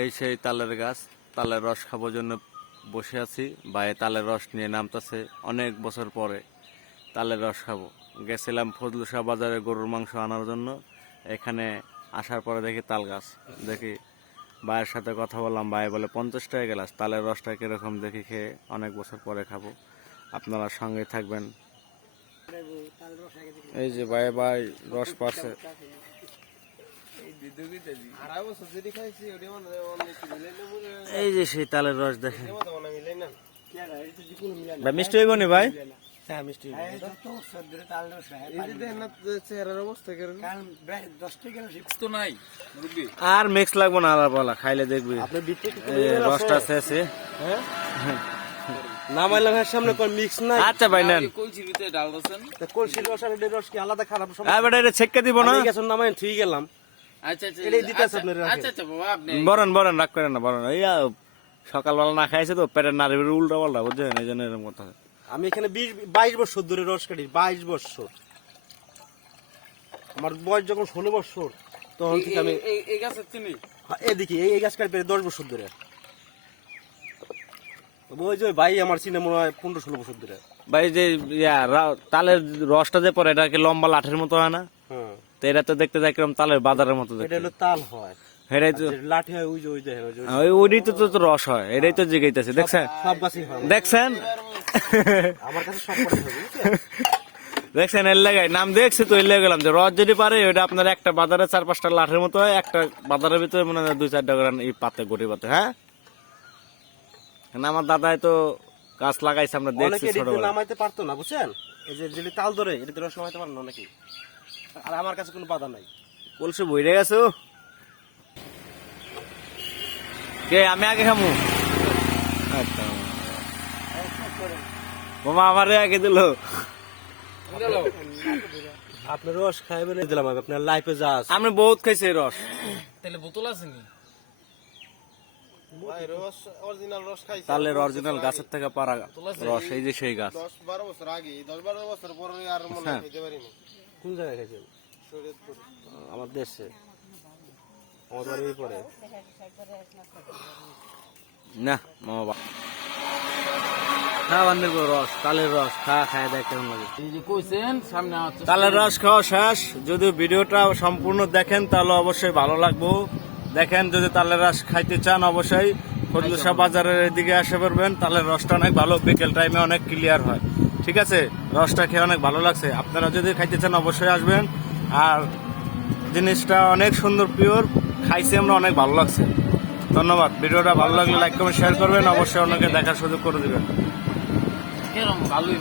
এই সেই তালের গাছ, তালের রস খাবার জন্য বসে আছি। ভাই তালের রস নিয়ে নামতেছে অনেক বছর পরে। তালের রস খাবো। গেছিলাম ফজলু শাহ বাজারে গরুর মাংস আনার জন্য। এখানে আসার পরে দেখি তাল গাছ, দেখি ভাইয়ের সাথে কথা বললাম। ভাই বলে 50 টাকা গ্লাস। তালের রসটা কিরকম দেখি খেয়ে অনেক বছর পরে খাবো। আপনারা সঙ্গে থাকবেন। এই যে ভাই ভাই রস পাচ্ছে। এই যে সেই তালের রস দেখেন ভাই, মিষ্টি হইব নি ভাই? আর মিক্স লাগবো না, আলাদা পালা খাইলে দেখবি রসটা শেষে। নামাইলাম সামনে কোন মিক্স নাই। আচ্ছা ভাই নেন। কলসির ভিতরে ডাল দছেন তো কলসির রস আর এর রস কি আলাদা খারাপ? আর বেটা এটা ছেক্কা দিব না। ঠিক আছে নামাই ঠিক গেলাম। আচ্ছা আচ্ছা এটাই দিতেছ আপনারা। আচ্ছা আচ্ছা বাবা আপনি বরণ বরণ রাগ করেন না, বরণ। এই সকালবেলা না খাইছে তো পেটের নারী উল্টা পাল্টা, বুঝছেন? এই জন্য এরকম কথা। আমি এখানে 22 বছর ধরে রস কাটি। 22 বছর। আমার বয়স যখন 16 বছর তখন থেকে আমি এই গাছের চিনি এদিকে এই গাছ কাটি 10 বছর ধরে। ওই যে ভাই আমার চিনে মনে হয় 15-16 বছর ধরে। ভাই যে তালের রসটা যে পরে, এটা কি লম্বা লাঠের মতো হয় না? হ্যাঁ তো এটা তো দেখতে যায় কিরকম তালের বাজারের মতো এটা দেখতে। হলো তাল হয়। এটাই তো লাঠি হয় ওই যে ওই দেখেন ওইটাই তো রস হয়। এটাই তো জিগাইতেছে, দেখছেন? সব গাছই হয়। দেখছেন আমার কাছে সব করে হবে বুঝছেন? দেখছেন এর লাগাই নাম দেখছি তো, এর লেগে গেলাম যে রস যদি পারে ওইটা আপনার একটা বাজারে 4-5টা লাঠের মতো হয়। একটা বাজারের ভিতরে মনে হয় 2-4টা করে এই পাতে গড়ি পাতে। হ্যাঁ, আমার দাদাই তো গাছ লাগাইছে, আমরা দেখছি অনেকে এদিকে ছোটবেলা। নামাইতে পারতো না বুঝছেন? এই যে যেটা তাল ধরে এটা রস নামাইতে পারতো না অনেকে। আর আমার কাছে কোনো বাধা নাই। কলসি বইরে গেছো কে? আমি আগে খামু। আচ্ছা মামা আমারে আগে দিল। আপনি রস খাইবেন দিলাম আমি আপনার লাইফে যা আছে। আমি বহুত খাইছি এই রস। তাহলে বোতল আছে নি? ভাই রস অরিজিনাল রস খাইছি। তালের অরিজিনাল গাছের থেকে পারা রস, এই যে সেই গাছ। 10-12 বছর আগে, 10-12 বছর পরে আর মনে হ্যাঁ। খাইতে পারিনি। কোন জায়গায় খাইছেন? শরীয়তপুর। আমার দেশে আমার বাড়ির পরে। না মামা খাওয়ার নেব রস, তালের রস খায় দেখ কেমন লাগে। এই যে কইছেন সামনে আছে তালের রস খাওয়া শেষ। যদি ভিডিওটা সম্পূর্ণ দেখেন তাহলে অবশ্যই ভালো লাগবো। দেখেন, যদি তালের রস খাইতে চান অবশ্যই ফজলু শাহ বাজারের এদিকে আসে পারবেন। তালের রসটা অনেক ভালো, বিকেল টাইমে অনেক ক্লিয়ার হয়। ঠিক আছে, রসটা খেয়ে অনেক ভালো লাগছে। আপনারা যদি খাইতে চান অবশ্যই আসবেন। আর জিনিসটা অনেক সুন্দর, পিওর। খাইছি আমরা, অনেক ভালো লাগছে। ধন্যবাদ। ভিডিওটা ভালো লাগলে লাইক কমেন্ট শেয়ার করবেন। অবশ্যই অন্যকে দেখার সুযোগ করে দিবেন। কেরম ভালোই